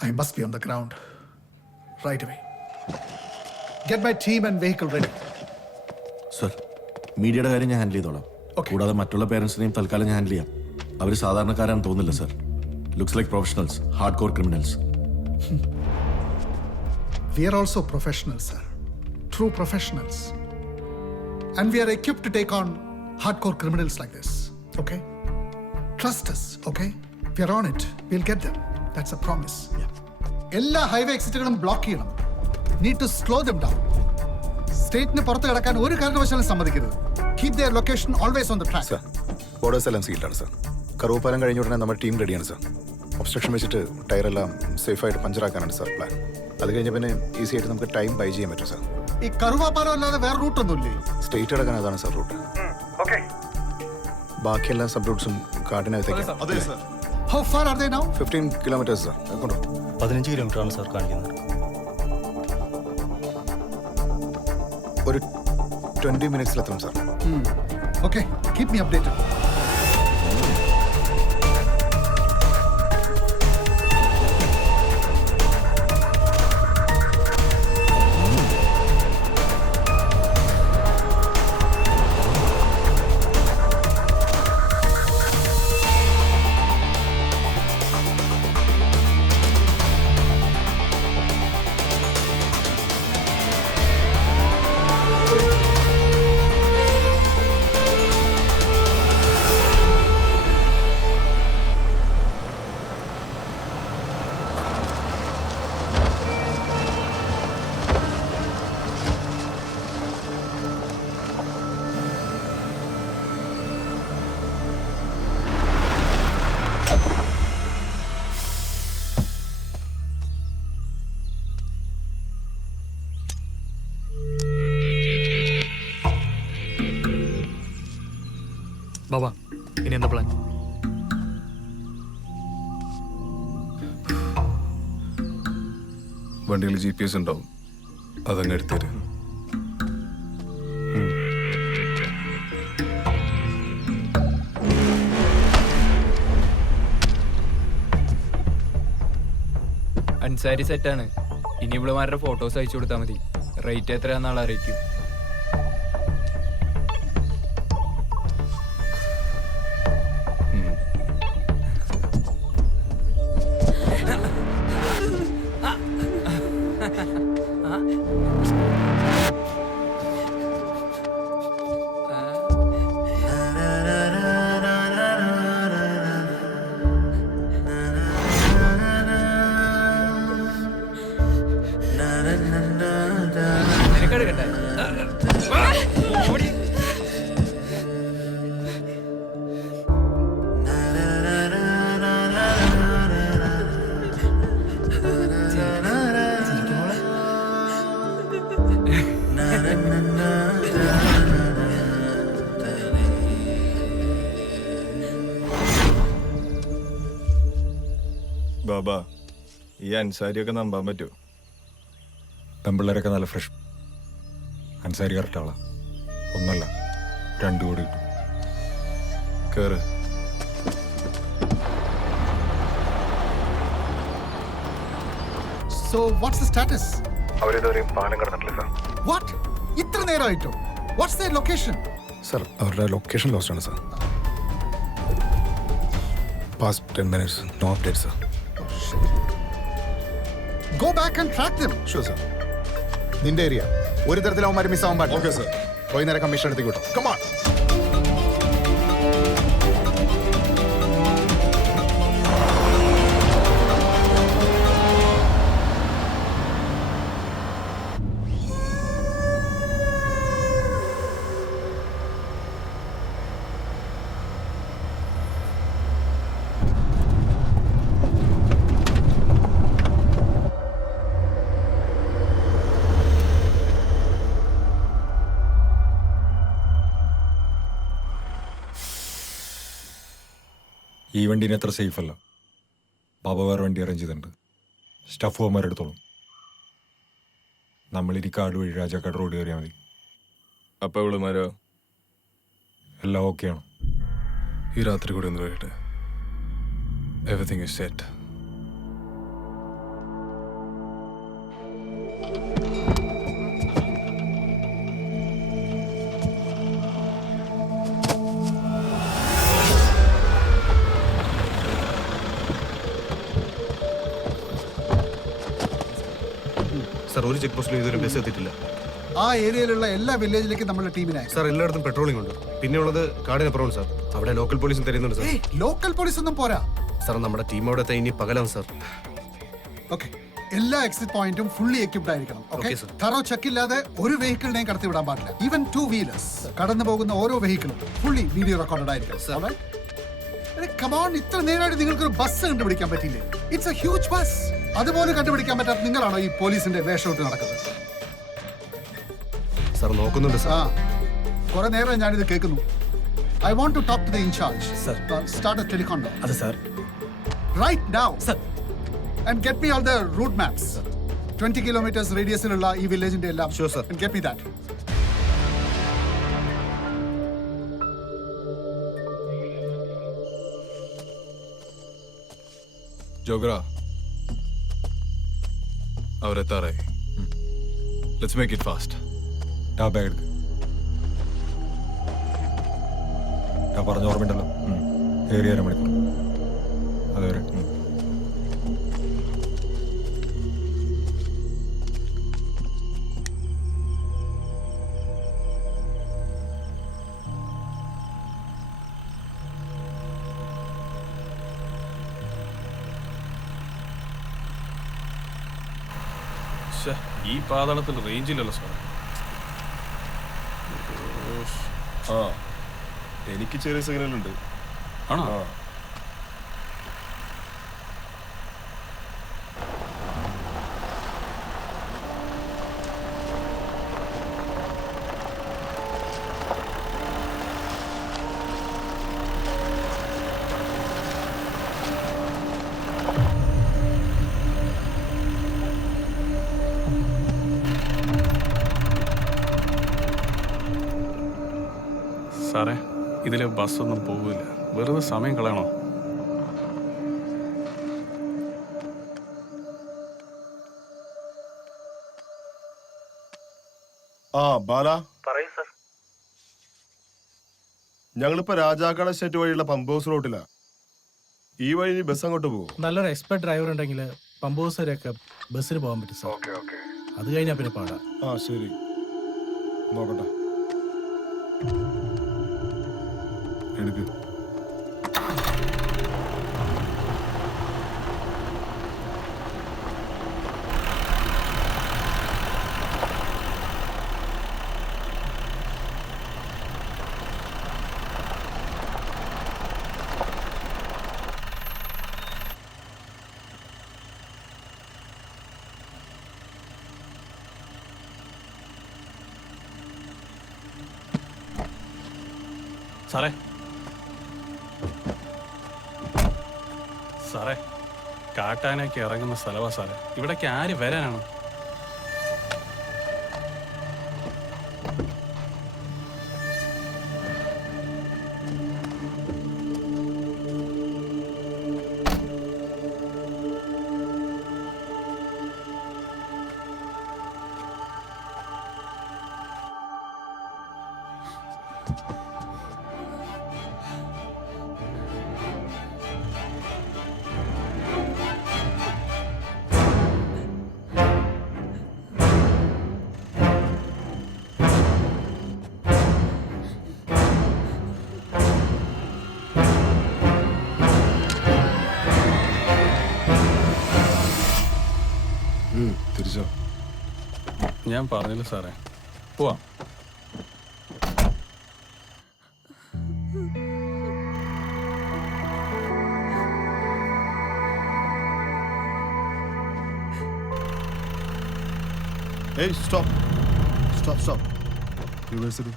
I must be on the ground right away. Get my team and vehicle ready. Sir, മീഡിയയുടെ കാര്യം ഞാൻ handle ചെയ്തോളാം. Okay. കൂടാതെ മറ്റുള്ള പേരൻസിനെയും തൽക്കാലം ഞാൻ ഹാൻഡിൽ ചെയ്യാം. അവർ സാധാരണക്കാരാണെന്ന് തോന്നുന്നില്ല sir. Looks like professionals, hard core criminals. We are also professionals, sir. True professionals. And we are equipped to take on hardcore criminals like this. Okay? Trust us, okay? We are on it. We'll get them. That's a promise. എല്ലാ highway എക്സിറ്റുകളും block ചെയ്യണം. Need to slow them down. സ്റ്റേറ്റിന് പുറത്ത് കിടക്കാൻ ഒരു കാരണവശാലും സമ്മതിക്കരുത്. Keep their location always on the track. Sir, borders എല്ലാം സീൽഡാണ് sir. കറുവപ്പാലം കഴിഞ്ഞ ഉടനെ നമ്മുടെ ടീം റെഡിയാണ് സർ. ഒബ്സ്ട്രക്ഷൻ വെച്ചിട്ട് ടയറെല്ലാം സേഫായിട്ട് പഞ്ചറാക്കാനാണ് സർ പ്ലാൻ. അത് കഴിഞ്ഞ പിന്നെ ഈസി ആയിട്ട് നമുക്ക് ടൈം ബൈ ചെയ്യാൻ പറ്റും സർ. ഈ കറുവാപ്പാലം അല്ലാതെ വേറെ റൂട്ടൊന്നുമില്ലേ? സ്റ്റേറ്റ് അടക്കാൻ അതാണ് സർ റൂട്ട്. ബാക്കി എല്ലാ സബ് റൂട്ട്സും കാട്ടിനകത്തേക്ക്. How far are they now? 15 kilometers sir. കൊണ്ടോ 15 കിലോമീറ്ററാണ് സാർ കാണിക്കുന്നത്. ഒരു 20 മിനിറ്റ്സിലെത്തും sir. Okay, keep me updated. Baba, ഇനി എന്താ പ്ലാൻ? വണ്ടിയിൽ GPS ഉണ്ടാവും, അതങ്ങ് എടുത്തേര്. അൻസാരി സെറ്റാണ്. ഇനി ഇവളുമാരുടെ ഫോട്ടോസ് അയച്ചു കൊടുത്താൽ മതി. റേറ്റ് എത്രയാണെന്നാൾ അറിയിക്കും. നിനക്കെടുക്കട്ടെ? ബാബാ, ഈ അൻസാരിയൊക്കെ നമ്പാൻ പറ്റുമോ? പെമ്പിള്ളേരൊക്കെ നല്ല ഫ്രഷ്. അൻസാരി കറക്റ്റ് ആളാ. ഒന്നല്ല 2 കോടി കിട്ടും. കേറ്. So what's the status? അവരിതുവരെയും പാലം കടന്നിട്ടില്ല സർ. What? ഇത്ര നേരമായിട്ടോ? What's their location? സർ, അവരുടെ ലൊക്കേഷൻ ലോസ്റ്റ് ആണ് sir. Past 10 minutes, no updates sir. Go back and track them. Sure sir. നിന്റെ ഏരിയ ഒരു തരത്തിൽ അവന്മാർ മിസ് ആവാൻ പാടില്ല. Okay sir. വൈകുന്നേരം കമ്മീഷൻ എടുത്തേക്ക് വിട്ടോ. Come on. ഈ വണ്ടീനെ അത്ര സേഫ് അല്ല. ബാബ വേറെ വണ്ടി അറേഞ്ച് ചെയ്തിട്ടുണ്ട്. സ്റ്റഫ് അവന്മാരെടുത്തോളും. നമ്മളിനി കാട് വഴി രാജാക്കാട് റോഡ് കയറിയാൽ മതി. അപ്പോൾ ഇവളുമാരോ എല്ലാം ഓക്കെയാണ്. ഈ രാത്രി കൂടി ഒന്ന് കഴിയട്ടെ. Everything is set. ഒരു ചെക്ക് പോസ്റ്റിലും ഇതുവരെ ബസ് എത്തിയിട്ടില്ല. ആ ഏരിയയിലുള്ള എല്ലാ വില്ലേജിലേക്കും നമ്മുടെ ടീമിനെ അയക്കും. സാർ എല്ലായിടത്തും പെട്രോളിംഗ് ഉണ്ട്. പിന്നെ ഉള്ളത് കാടിനപ്പുറമാണ് സാർ. അവിടെ ലോക്കൽ പോലീസും തരുന്നുണ്ട് സാർ. ലോക്കൽ പോലീസ് ഒന്നും പോരാ. സാർ നമ്മുടെ ടീം അവിടെ എത്താൻ ഇനി പകലാണ് സാർ. ഓക്കെ, എല്ലാ എക്സിറ്റ് പോയിന്റും ഫുള്ളി എക്യുപ്ഡ് ആയിരിക്കണം. Okay, Okay, sir. Thorough check ഇല്ലാതെ ഒരു വെഹിക്കിളിനെയും കടത്തി വിടാൻ പാടില്ല. ഈവൻ 2 വീലേഴ്സ് കടന്നു പോകുന്ന ഓരോ വെഹിക്കിളും ഫുള്ളി വീഡിയോ റെക്കോർഡഡ് ആയിരിക്കണം. കമോൺ, ഇത്ര നേരമായിട്ട് നിങ്ങൾക്ക് ഒരു ബസ് കണ്ടുപിടിക്കാൻ പറ്റില്ലേ? It's A huge bus. അതുപോലെ കണ്ടുപിടിക്കാൻ പറ്റാത്ത നിങ്ങളാണോ ഈ പോലീസിന്റെ വേഷൗട്ട് നടക്കുന്നത്? സാർ നോക്കുന്നുണ്ട് ആ, സാർ. കുറെ നേരം ഞാനിത് കേൾക്കുന്നു. I want to talk to the incharge. Sir. Start a telecon അത് sir. Right now Sir. and get me all the route maps. 20 kilometers റേഡിയസിലുള്ള ഈ വില്ലേജിന്റെ എല്ലാം. Sure, sir. And get me that. ജോഗ്ര അവരെത്താറായി. Let's make it fast. ആ bag എടുക്ക്. ഞാൻ പറഞ്ഞ ഓർമ്മയുണ്ടല്ലോ, ഏറിയ 1 മണിക്കൂർ അതുവരെ. ഈ പാതാളത്തിൽ റേഞ്ചില്ലല്ലോ സാർ. ആ, എനിക്ക് ചെറിയ സിഗ്നൽ ഉണ്ട്. ആണോ? സാറേ, ഇതിലെ ബസ്സൊന്നും പോവില്ല. വെറുതെ സമയം കളയണോ? ആ ബാല, ഞങ്ങളിപ്പോ രാജാക്കാട് എസ്റ്റേറ്റ് വഴിയുള്ള പമ്പ് ഹൗസ് റോട്ടിലാ. ഈ വഴി ബസ് അങ്ങോട്ട് പോകും. നല്ലൊരു എക്സ്പെർട്ട് ഡ്രൈവർ ഉണ്ടെങ്കിൽ പമ്പ് ഹൗസ് വരെയൊക്കെ ബസ്സിന് പോകാൻ പറ്റും സാർ. അത് കഴിഞ്ഞാൽ പിന്നെ പാടാം. ആ ശരി, നോക്കട്ടെ. എടുക്ക്. സാറേ, സാറേ, കാട്ടാനൊക്കെ ഇറങ്ങുന്ന സ്ഥലവാ സാറേ. ഇവിടേക്ക് ആര് വരാനാണ്? തിരിച്ചോ. ഞാൻ പറഞ്ഞില്ല സാറേ, പോവാം. ഏയ് സ്റ്റോപ്പ് സ്റ്റോപ്പ് സ്റ്റോപ്പ്. റിവേഴ്സ് ചെയ്തു.